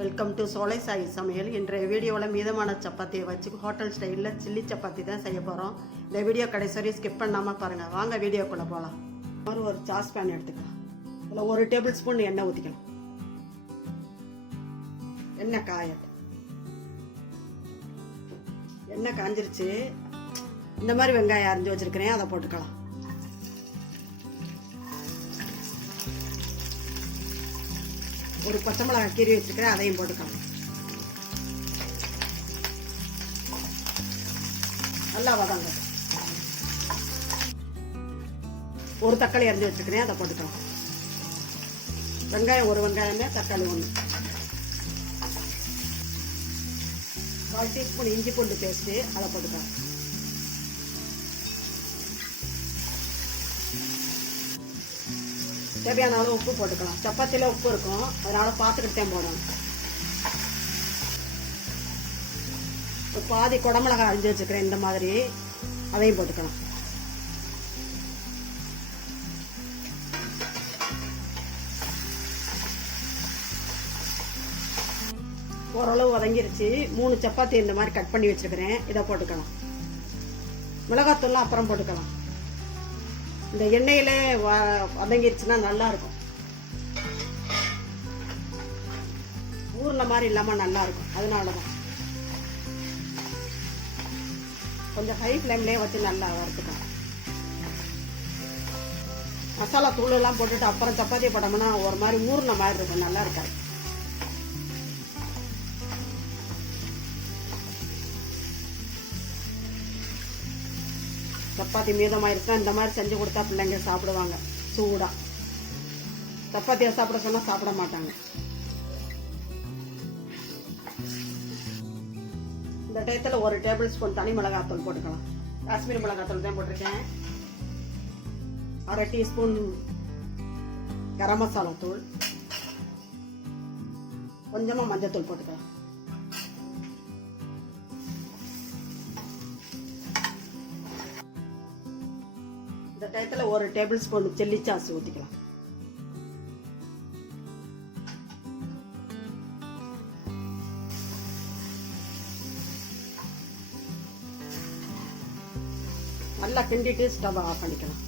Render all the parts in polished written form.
Welcome to சோலை சாய் சமையல். இன்றைய வீடியோவில் மீதமான சப்பாத்தியை வச்சு ஹோட்டல் ஸ்டைலில் சில்லி சப்பாத்தி தான் செய்ய போகிறோம். இந்த வீடியோ கடைசி வரையும் ஸ்கிப் பண்ணாமல் பாருங்கள். வாங்க வீடியோக்குள்ளே போகலாம். ஒரு சாஸ் பேன் எடுத்துக்கலாம். அதில் 1 டேபிள் ஸ்பூன் எண்ணெய் ஊற்றிக்கலாம். எண்ணெய் காயட்டும். எண்ணெய் காஞ்சிருச்சு. இந்த மாதிரி வெங்காயம் அரிஞ்சு வச்சுருக்கிறேன், அதை போட்டுக்கலாம். ஒரு பச்சை மிளகாய் கீரி வச்சுக்கிறேன், அதையும் போட்டுக்கலாம். நல்லா வதங்க. ஒரு தக்காளி அரிஞ்சு வச்சுக்கிறேன், அதை போட்டுக்கலாம். வெங்காயம் ஒரு வெங்காயமே, தக்காளி 1. 1/4 டீஸ்பூன் இஞ்சி பூண்டு பேஸ்ட்டு, அதை போட்டுக்கலாம். தேவையான அளவு உப்பு போட்டுக்கலாம். சப்பாத்தியில் உப்பு இருக்கும், அதனால் பார்த்துக்கிட்டே போடணும். ஒரு பாதி குடமிளகாய் அரிஞ்சு வச்சுக்கிறேன், இந்த மாதிரி அதையும் போட்டுக்கலாம். ஓரளவு வதங்கிருச்சு. 3 சப்பாத்தி இந்த மாதிரி கட் பண்ணி வச்சுருக்கிறேன், இதை போட்டுக்கலாம். மிளகாத்தூள்லாம் அப்புறம் போட்டுக்கலாம். இந்த எண்ணெயிலே வதங்கிருச்சுன்னா நல்லா இருக்கும். ஊர்ல மாதிரி இல்லாமல் நல்லா இருக்கும். அதனால தான் கொஞ்சம் ஹை ஃப்ளேம்லேயே வச்சு நல்லா வறுத்துக்கலாம். மசாலா தூள் எல்லாம் போட்டுட்டு அப்புறம் சப்பாத்தி போட்டோம்னா ஒரு மாதிரி ஊர்ன மாதிரி இருக்கும், நல்லா இருக்காது. சப்பாத்தி மீதமாயிருச்சா இந்த மாதிரி செஞ்சு கொடுத்தா பிள்ளைங்க சாப்பிடுவாங்க. சூடா சப்பாத்தியை சாப்பிட சொன்னா சாப்பிட மாட்டாங்க. இந்த டயத்தில் 1 டேபிள் ஸ்பூன் தனி மிளகாத்தூள் போட்டுக்கலாம். காஷ்மீரி மிளகாத்தூள் தான் போட்டிருக்கேன். 1/2 டீஸ்பூன் கரம் மசாலா தூள், கொஞ்சமா மஞ்சத்தூள் போட்டுக்கலாம். இந்த டயத்தில் 1 டேபிள் ஸ்பூன் சில்லி சாஸ் ஊற்றிக்கலாம். நல்லா கிண்டிட்டு ஸ்டவ் ஆஃப் பண்ணிக்கலாம்.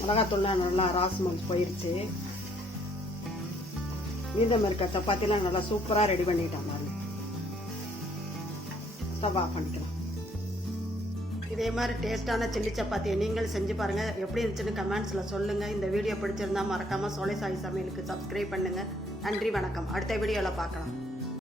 மிளகாத்தூள்லாம் நல்லா ராஸ்மல் போயிடுச்சு. மீதம் இருக்க சப்பாத்திலாம் நல்லா சூப்பராக ரெடி பண்ணிட்டேன் பாருங்க. ஸ்டவ் ஆஃப் பண்ணிக்கலாம். இதே மாதிரி டேஸ்டான சில்லி சப்பாத்தியை நீங்கள் செஞ்சு பாருங்கள். எப்படி இருந்துச்சுன்னு கமெண்ட்ஸில் சொல்லுங்கள். இந்த வீடியோ பிடிச்சிருந்தா மறக்காமல் சோலை சாய் சமையலுக்கு சப்ஸ்கிரைப் பண்ணுங்கள். நன்றி, வணக்கம். அடுத்த வீடியோவில் பார்க்கலாம்.